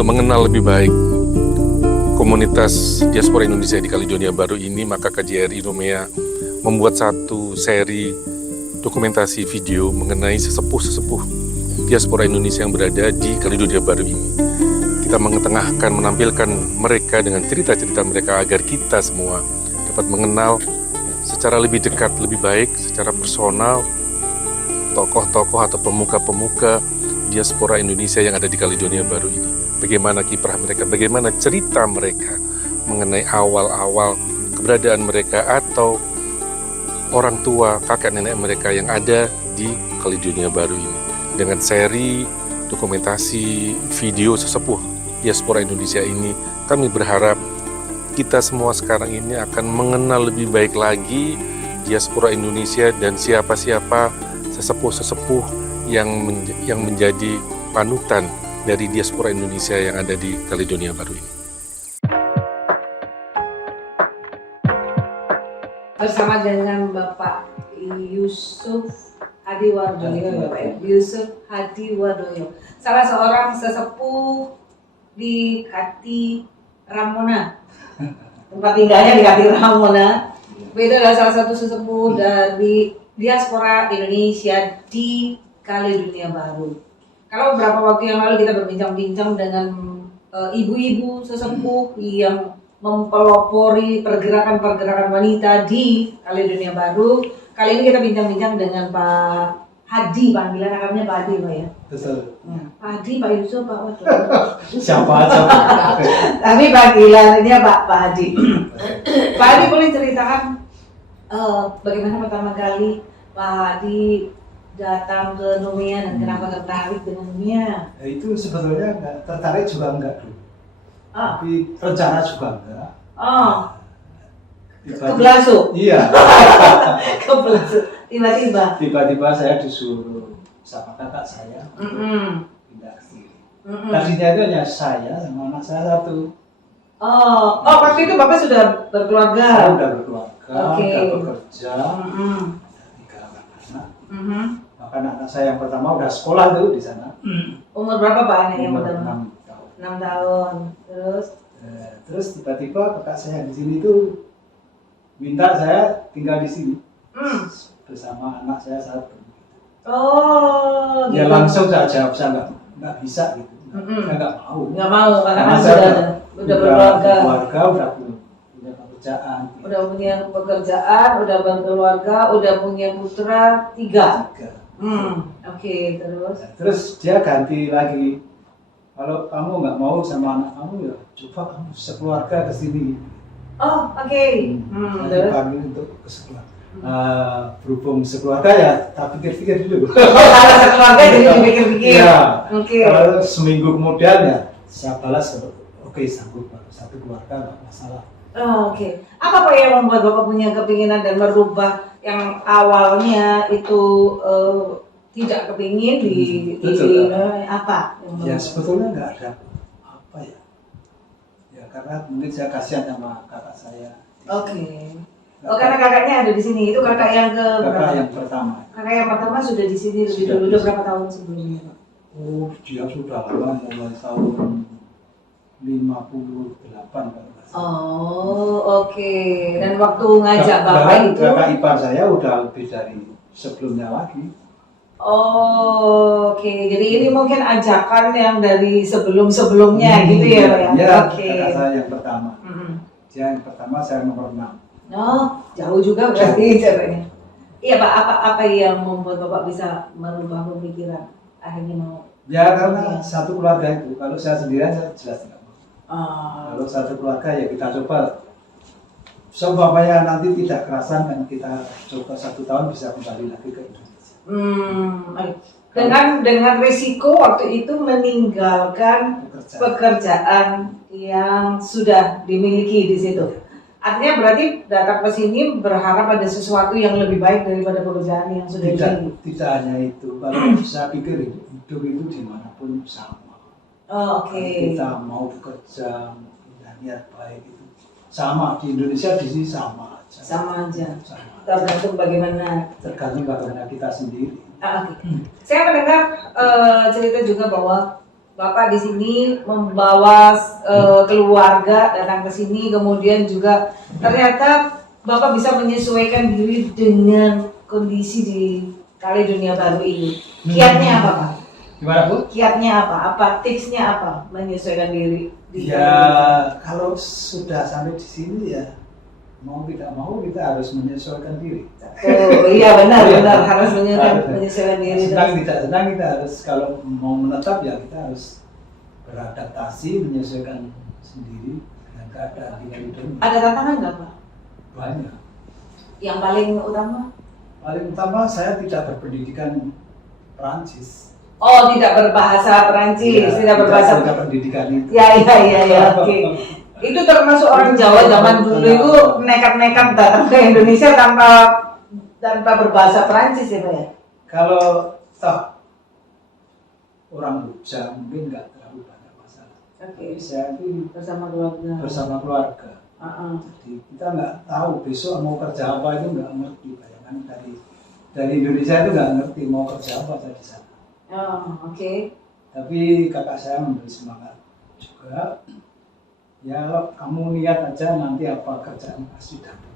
untuk mengenal lebih baik komunitas diaspora Indonesia di Kaledonia Baru ini, maka KJRI Numea membuat satu seri dokumentasi video mengenai sesepuh-sesepuh diaspora Indonesia yang berada di Kaledonia Baru ini. Kita mengetengahkan, menampilkan mereka dengan cerita-cerita mereka agar kita semua dapat mengenal secara lebih dekat, lebih baik, secara personal tokoh-tokoh atau pemuka-pemuka diaspora Indonesia yang ada di Kaledonia Baru ini. Bagaimana kiprah mereka, bagaimana cerita mereka mengenai awal-awal keberadaan mereka atau orang tua, kakek nenek mereka yang ada di Kaledonia Baru ini. Dengan seri dokumentasi video sesepuh diaspora Indonesia ini, kami berharap kita semua sekarang ini akan mengenal lebih baik lagi diaspora Indonesia dan siapa-siapa sesepuh-sesepuh yang menjadi panutan dari diaspora Indonesia yang ada di Kaledonia Baru ini. Bersama dengan Bapak Yusuf Hadiwardoyo, Bapak ya? Yusuf Hadiwardoyo, salah seorang sesepuh di Kati Ramona. Tempat tinggalnya di Kati Ramona. Beda adalah salah satu sesepuh dari diaspora Indonesia di Kaledonia Baru. Kalau beberapa waktu yang lalu kita berbincang-bincang dengan ibu-ibu sesepuh yang mempelopori pergerakan-pergerakan wanita di Kaledonia Baru. Kali ini kita bincang-bincang dengan Pak Hadi, panggilan akrabnya Pak Hadi, Pak ya? Betul. Pak Hadi, Pak Yusuf, Pak Waduh. Siapa aja. Tapi panggilannya Pak Hadi. Pak Hadi boleh ceritakan bagaimana pertama kali Pak Hadi datang ke Numea dan kenapa tertarik dengan Numea? Ya, itu sebetulnya enggak tertarik juga enggak dulu. Tapi rencana juga enggak. Ke Belasu? Iya. Ke Belasu. Tiba-tiba saya disuruh sama kakak saya pindah ke sini. Tadinya itu hanya saya sama anak saya satu. Waktu itu Bapak sudah berkeluarga? Saya sudah berkeluarga, Okay. sudah bekerja, 3 anak. Bahkan anak saya yang pertama udah sekolah tuh di sana. Umur berapa Pak anak yang pertama? 6 tahun. 6 tahun. Terus tiba-tiba kakak saya di sini tuh minta saya tinggal di sini bersama anak saya satu. Ya Gitu. langsung saya jawab saya nggak bisa gitu. Saya nggak mau. Nggak mau karena saya udah berkeluarga. Udah punya pekerjaan. Udah punya pekerjaan, udah berkeluarga, udah punya putra 3. Oke, terus? Nah, terus dia ganti lagi. Kalau kamu nggak mau sama anak kamu ya coba kamu sekeluarga ke sini. Oke. Saya Terus? dipanggil untuk ke sekeluarga. Berhubung sekeluarga ya tak pikir-pikir dulu. Kalau sekeluarga jadi dipikir-pikir. Ya. Oke. Kalau seminggu kemudian ya saya balas oke sanggup satu keluarga nggak masalah. Oke. Apa Pak yang membuat Bapak punya kepinginan dan merubah yang awalnya itu tidak kepingin apa? Ya sebetulnya nggak ada apa ya. Ya karena mungkin saya kasihan sama kakak saya. Oke. Karena kakaknya ada di sini. Itu kakak yang Kakak yang pertama. Kakak yang pertama sudah di sini lebih dulu. Udah berapa tahun sebelumnya Pak? Oh dia sudah lama mulai tahun 58 kalau nggak salah. Oke. Dan waktu ngajak Bapak itu kakak ipar saya udah lebih dari sebelumnya lagi. Oke. Jadi ini mungkin ajakan yang dari sebelum-sebelumnya gitu ya Pak ya? Iya, Oke. kakak saya yang pertama. Dia yang pertama, saya nomor 6. Jauh juga berarti caranya. Iya Pak, apa yang membuat Bapak bisa merubah pemikiran akhirnya mau? Ya karena satu keluarga itu, kalau saya sendirian saya jelas tidak mau. Kalau satu keluarga ya kita coba. Seumpamanya nanti tidak kerasan dan kita coba 1 tahun bisa kembali lagi ke Indonesia. Dengan risiko waktu itu meninggalkan pekerjaan yang sudah dimiliki di situ. Artinya berarti datang ke sini berharap ada sesuatu yang lebih baik daripada pekerjaan yang sudah dimiliki. Tidak hanya itu, kalau saya pikir hidup itu dimanapun sama. Oke. Kita mau bekerja, punya niat baik itu sama di Indonesia, di sini sama aja. Sama aja. Tergantung bagaimana. Tergantung bagaimana kita sendiri. Saya mendengar cerita juga bahwa Bapak di sini membawa keluarga datang ke sini, kemudian juga ternyata Bapak bisa menyesuaikan diri dengan kondisi di Kaledonia Baru ini. Kiatnya apa, Pak? Gimana, Bu? Kiatnya apa? Apa tipsnya apa menyesuaikan diri di Ya, kalau sudah sampai di sini ya mau tidak mau kita harus menyesuaikan diri. Oh iya benar harus menyesuaikan diri. Senang tidak senang kita harus, kalau mau menetap ya kita harus beradaptasi, menyesuaikan sendiri dengan keadaan di Kaledonia. Ada tantangan nggak, Pak? Banyak. Yang paling utama? Paling utama saya tidak berpendidikan Perancis. Oh, tidak berbahasa Perancis, Ya, tidak berbahasa. tidak pendidikan itu. Ya, oke. Itu termasuk orang Jawa zaman dulu itu nekat-nekat datang ke Indonesia tanpa berbahasa Perancis ya, Pak ya? Kalau toh orang Jogja mungkin nggak terlalu banyak masalah. Oke. Saya ini Bersama keluarga. bersama keluarga. Uh-uh. Jadi kita nggak tahu besok mau kerja apa, itu nggak ngerti. Bayangkan dari Indonesia itu nggak ngerti mau kerja apa saya di sana. Oh, oke. Tapi kakak saya memberi semangat juga. Ya kalau kamu niat aja, nanti apa kerjaan pasti dapat.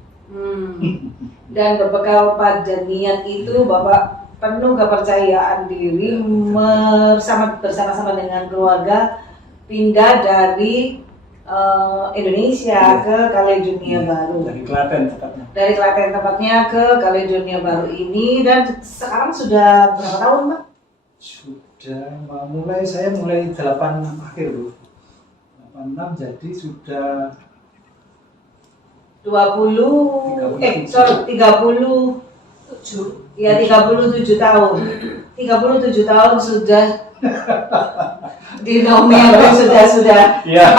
Dan berbekal pada niat itu Bapak penuh kepercayaan diri bersama-sama dengan keluarga pindah dari Indonesia ke Kaledonia Baru. Dari Klaten tepatnya. Dari Klaten tepatnya ke Kaledonia Baru ini, dan sekarang sudah berapa tahun, Pak? Sudah saya mulai 86 akhir loh. 86 jadi sudah 37 ya 37 tahun. 37 tahun sudah di Nomea, sudah ya.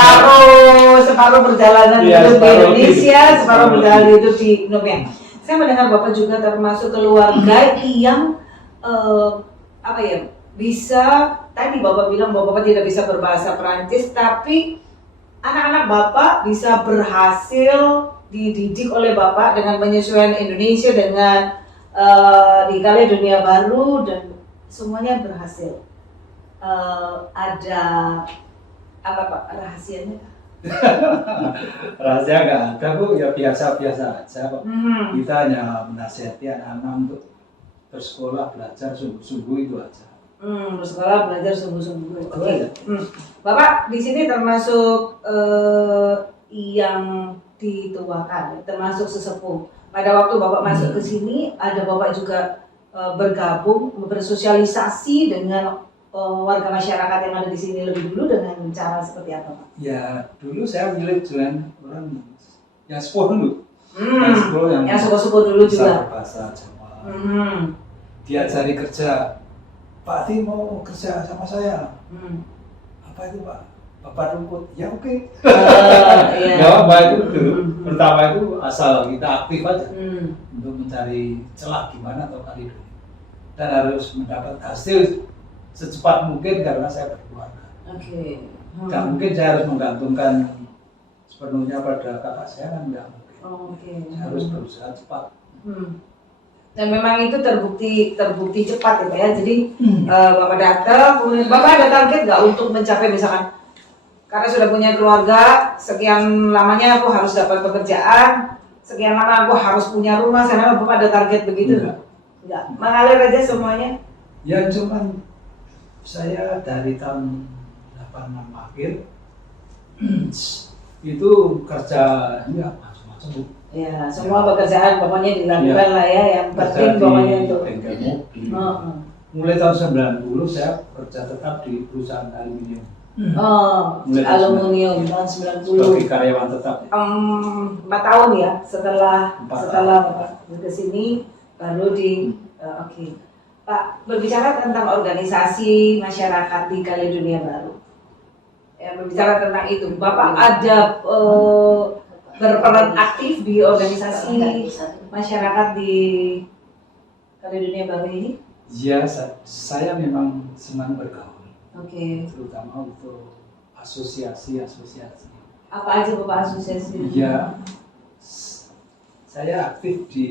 separuh perjalanan Ya, hidup di Indonesia, hidup. separuh perjalanan hidup di Nomea. Saya mendengar Bapak juga termasuk keluarga yang bisa, tadi Bapak bilang bahwa Bapak tidak bisa berbahasa Perancis, tapi anak-anak Bapak bisa berhasil dididik oleh Bapak dengan penyesuaian Indonesia dengan di Kaledonia Baru, dan semuanya berhasil. Ada apa, Pak, rahasianya? rahasia nggak ada, Bu, ya biasa-biasa aja kok. Kita hanya menasihati anak-anak untuk bersekolah, belajar sungguh-sungguh, itu aja. Bersekolah, belajar sungguh-sungguh. Oke. Bapak di sini termasuk yang dituakan, termasuk sesepuh. Pada waktu Bapak masuk ke sini, ada Bapak juga bergabung, bersosialisasi dengan warga masyarakat yang ada di sini lebih dulu dengan cara seperti apa, Pak? Ya, dulu saya milih jalan orang yang sepuh dulu. Yang sepuh-sepuh dulu juga. Bahasa Jawa. Diajari Diajari kerja. Pak Ati mau kerja sama saya. Apa itu, Pak? Bapak rumput. Ya oke. Iya. Gak apa itu dulu. Pertama itu asal kita aktif aja untuk mencari celah gimana atau kali dulu. Dan harus mendapat hasil secepat mungkin karena saya berkeluarga. Oke. Gak mungkin saya harus menggantungkan sepenuhnya pada kakak saya, kan nggak mungkin. Oke. Saya harus berusaha cepat. Dan memang itu terbukti cepat ya, Pak ya. Jadi Bapak datang, kemudian Bapak ada target nggak untuk mencapai, misalkan karena sudah punya keluarga, sekian lamanya aku harus dapat pekerjaan, sekian lama aku harus punya rumah, sana Bapak ada target begitu? Enggak. Mengalir aja semuanya? Ya cuman saya dari tahun 86 akhir itu kerja ya macam-macam, Bu. Ya, semua pekerjaan pokoknya dilakukan lah ya, yang penting pokoknya untuk bengkel mobil. Mulai tahun 90 saya kerja tetap di perusahaan aluminium. Aluminium tahun 90. Sebagai karyawan tetap. 4 tahun ya setelah Bapak ke sini baru di oke. Pak, berbicara tentang organisasi masyarakat di Kaledonia Baru. Ya, berbicara tentang itu, Bapak ada berperan aktif di organisasi masyarakat di Kaledonia Baru ini? Ya, saya memang senang bergaul. Oke. Terutama untuk asosiasi-asosiasi. Apa aja Bapak asosiasi? Ya, saya aktif di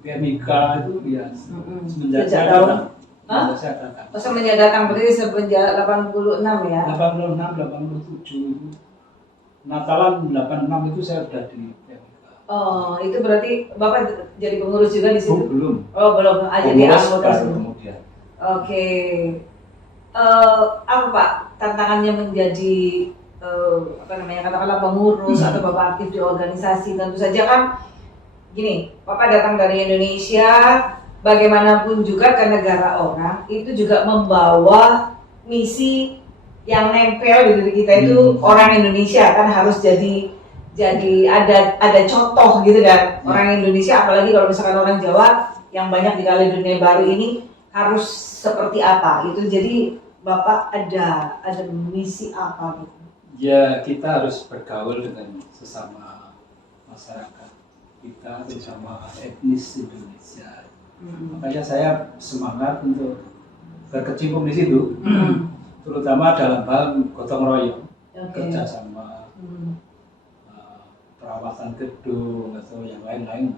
PMIK itu ya semenjak Sejak saya tahun? datang. Hah? Saya datang. Semenjak datang berarti semenjak 86 ya? 86, 87. Natalan 86 itu saya sudah di PMK. Oh, itu berarti Bapak jadi pengurus juga di situ? Belum. Oh, belum. Jadi Pengurus anggota baru semua. kemudian. Oke. Apa Pak tantangannya menjadi apa namanya, katakanlah pengurus atau Bapak aktif di organisasi? Tentu saja kan gini, Bapak datang dari Indonesia, bagaimanapun juga ke negara orang itu juga membawa misi yang nempel di diri kita itu orang Indonesia kan harus jadi ada contoh gitu kan. Orang Indonesia, apalagi kalau misalkan orang Jawa yang banyak di Kaledonia Baru ini harus seperti apa itu. Jadi Bapak ada misi apa gitu? Ya, kita harus bergaul dengan sesama masyarakat kita, sesama etnis Indonesia. Makanya saya semangat untuk berkecimpung di situ, terutama dalam hal gotong royong, kerjasama, perawatan gedung atau yang lain-lain.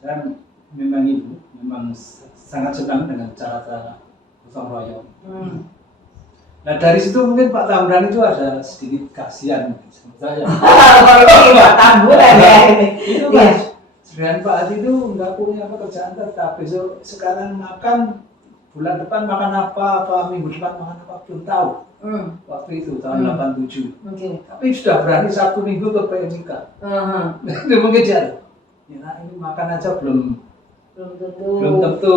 Saya memang sangat senang dengan cara-cara gotong royong. Nah dari situ mungkin Pak Tamran itu ada sedikit kasihan sama saya. Kalau Pak Tamburan ya ini. Itu Mas, sebenarnya Pak Adi itu nggak punya pekerjaan tetap. Besok sekarang makan, bulan depan makan apa minggu depan makan apa belum tahu. Waktu itu tahun 87. Tapi sudah berani Sabtu Minggu ke PMK. Itu mungkin dia. Ya, ini makan aja belum tentu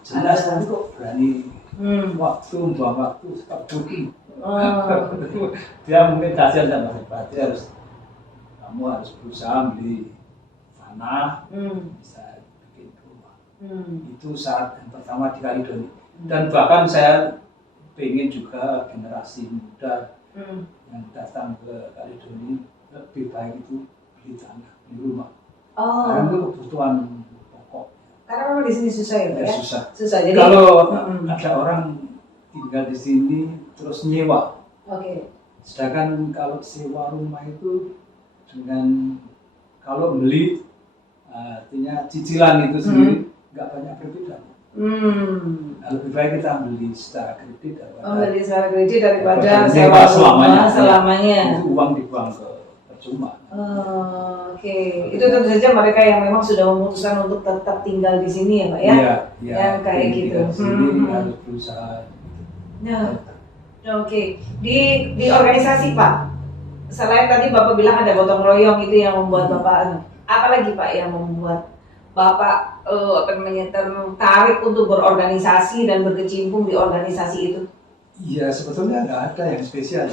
jelas, tapi kok berani buang waktu stop booking. Dia mungkin kasihan sama saya. Kamu harus berusaha beli tanah, bisa bikin rumah. Itu saat yang pertama di Kaledonia. Dan bahkan saya pengen juga generasi muda yang datang ke Kaledonia lebih baik itu beli tanah, beli rumah. Karena itu kebutuhan pokok. Karena memang di sini susah ya, Pak ya? Susah. Jadi kalau ada orang tinggal di sini terus nyewa. Sedangkan kalau sewa rumah itu dengan kalau beli artinya cicilan itu sendiri nggak banyak berbeda. Lebih baik kita beli secara kredit daripada sewa selamanya. Itu uang dibuang ke percuma. Itu tentu saja mereka yang memang sudah memutuskan untuk tetap tinggal di sini ya Pak ya? Iya. Yang kayak gitu. Sini harus berusaha. Di organisasi Pak, selain tadi Bapak bilang ada gotong royong itu yang membuat Bapak, apa lagi Pak yang membuat Bapak tertarik untuk berorganisasi dan berkecimpung di organisasi itu? Iya, sebetulnya nggak ada yang spesial.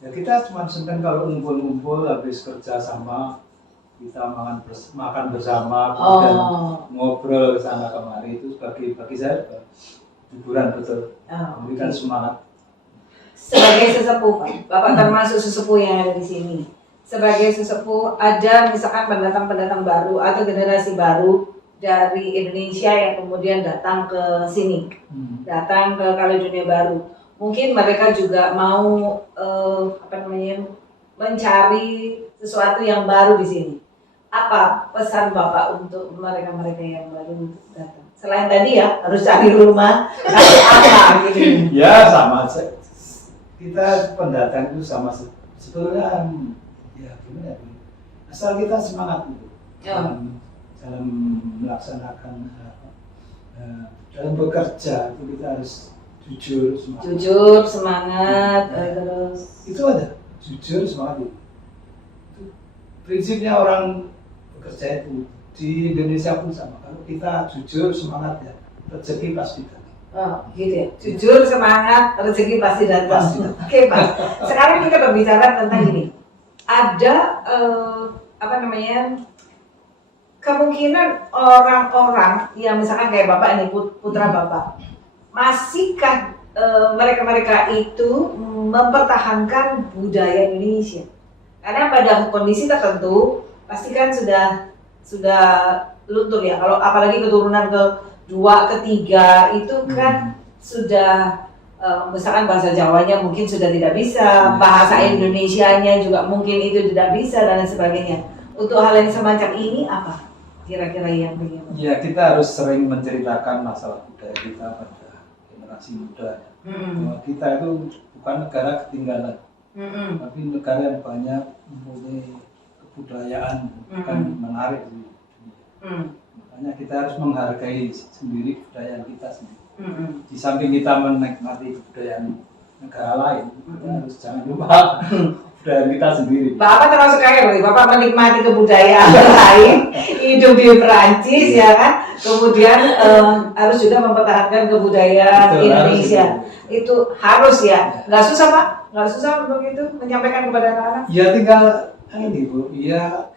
Ya kita cuma senang kalau ngumpul-ngumpul habis kerja sama, kita makan bersama, kemudian ngobrol sana kemari, itu bagi saya hiburan betul, memberikan semangat. Sebagai sesepuh, Bapak termasuk sesepuh yang ada di sini. Sebagai sesepuh, ada misalkan pendatang-pendatang baru atau generasi baru dari Indonesia yang kemudian datang ke sini, datang ke Kaledonia Baru. Mungkin mereka juga mau mencari sesuatu yang baru di sini. Apa pesan Bapak untuk mereka-mereka yang baru datang? Selain tadi ya harus cari rumah, cari apa gitu. Ya sama, kita pendatang itu sama sebetulnya ya gimana ya? Asal kita semangat gitu dalam melaksanakan dalam bekerja itu kita harus jujur semangat terus itu ada jujur semangat itu prinsipnya orang bekerja itu di Indonesia pun sama. Kalau kita jujur semangat ya rezeki pasti datang. Gitu ya, jujur semangat rezeki pasti datang. Oke Pak, sekarang kita berbicara tentang ini. Ada kemungkinan orang-orang yang misalkan kayak Bapak ini, putra Bapak, masihkah mereka-mereka itu mempertahankan budaya Indonesia? Karena pada kondisi tertentu pasti kan sudah luntur ya. Kalau apalagi keturunan kedua, ketiga itu kan sudah misalkan bahasa Jawanya mungkin sudah tidak bisa, bahasa Indonesianya juga mungkin itu tidak bisa dan lain sebagainya. Untuk hal yang semacam ini apa? kira-kira yang bagaimana? Ya, kita harus sering menceritakan masalah budaya kita pada generasi muda. Bahwa kita itu bukan negara ketinggalan, tapi negara yang banyak mempunyai kebudayaan, bukan menarik di dunia. Makanya kita harus menghargai sendiri budaya kita sendiri. Di samping kita menikmati kebudayaan negara lain, kita harus jangan lupa budaya kita sendiri. Bapak termasuk kaya berarti, Bapak menikmati kebudayaan lain, hidup di Perancis ya kan, kemudian harus juga mempertahankan kebudayaan Betul, Indonesia. harus Itu harus ya, nggak susah Pak, nggak susah untuk itu menyampaikan kepada anak-anak. Ya tinggal ini Bu, ya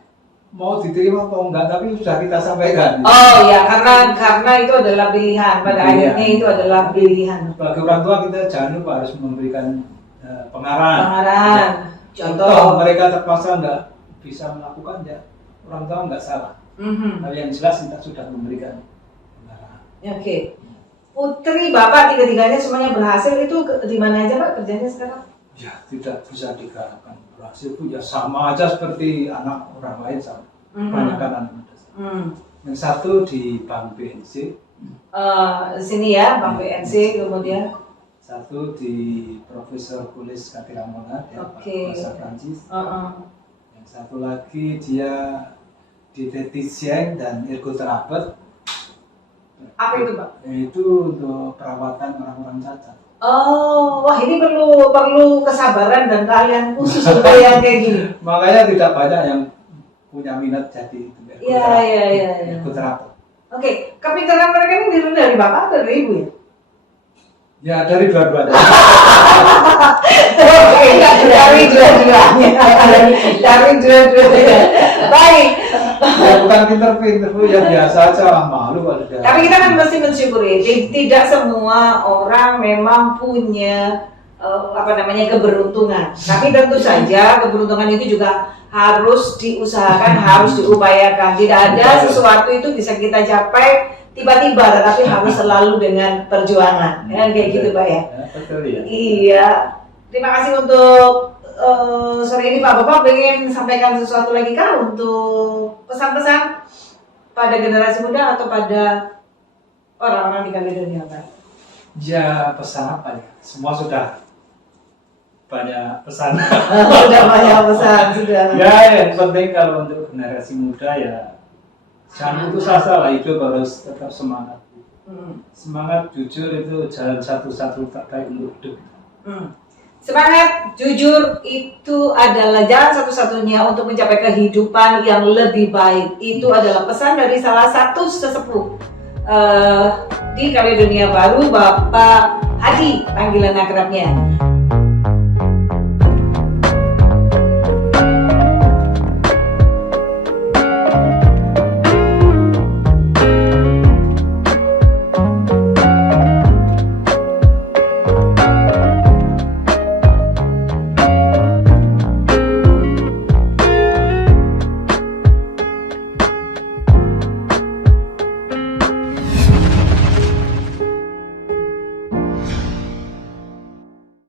mau diterima atau enggak, tapi sudah kita sampaikan. Oh ya, karena itu adalah pilihan, pada Pilihan. akhirnya itu adalah pilihan. Sebagai orang tua kita jangan lupa harus memberikan pengarahan. Pengarahan, Contoh mereka terpaksa enggak bisa melakukan, ya orang tua enggak salah. Tapi yang jelas kita sudah memberikan pengarahan. Oke. Putri Bapak tiga-tiganya semuanya berhasil, itu di mana aja Pak kerjanya sekarang? Ya tidak bisa dikatakan berhasil, itu ya sama aja seperti anak orang lain, sama kebanyakan anak muda. Yang satu di Bank BNC, Sini ya, Bank BNC, kemudian satu di Profesor Kulis Katilamongan, ya, Oke. bahasa Prancis. Yang satu lagi dia dietisian dan ergoterapeut. apa itu Pak? Itu untuk perawatan orang-orang cacat. Oh, wah ini perlu kesabaran dan keahlian khusus untuk yang kayak gini. Makanya tidak banyak yang punya minat jadi Iya. ergoterapeut. Oke, kepintaran mereka ini diri dari Bapak atau dari Ibu ya? Ya dari dua-duanya. Oke, dari dua-duanya. Dari dua-duanya. Baik. Ya bukan pinter-pinter, ya biasa aja lah, malu kalau dia. Tapi kita kan mesti mensyukuri, tidak semua orang memang punya keberuntungan. Tapi tentu saja keberuntungan itu juga harus diusahakan, harus diupayakan. Tidak ada sesuatu itu bisa kita capai tiba-tiba, tetapi harus selalu dengan perjuangan. Ya, kayak gitu Pak ya. Ya, betul ya. Iya. Terima kasih untuk sore ini Pak. Bapak pengen sampaikan sesuatu lagi kah untuk pesan-pesan pada generasi muda atau pada orang-orang di Kaledonia Pak? Ya pesan apa ya? Semua sudah banyak pesan. Sudah banyak pesan sudah. Ya yang penting kalau untuk generasi muda ya jangan putus asa lah, hidup harus tetap semangat. Semangat, jujur itu jalan satu-satu terbaik untuk hidup. Semangat, jujur itu adalah jalan satu-satunya untuk mencapai kehidupan yang lebih baik. Itu adalah pesan dari salah satu sesepuh di Kaledonia Baru, Bapak Hadi, panggilan akrabnya.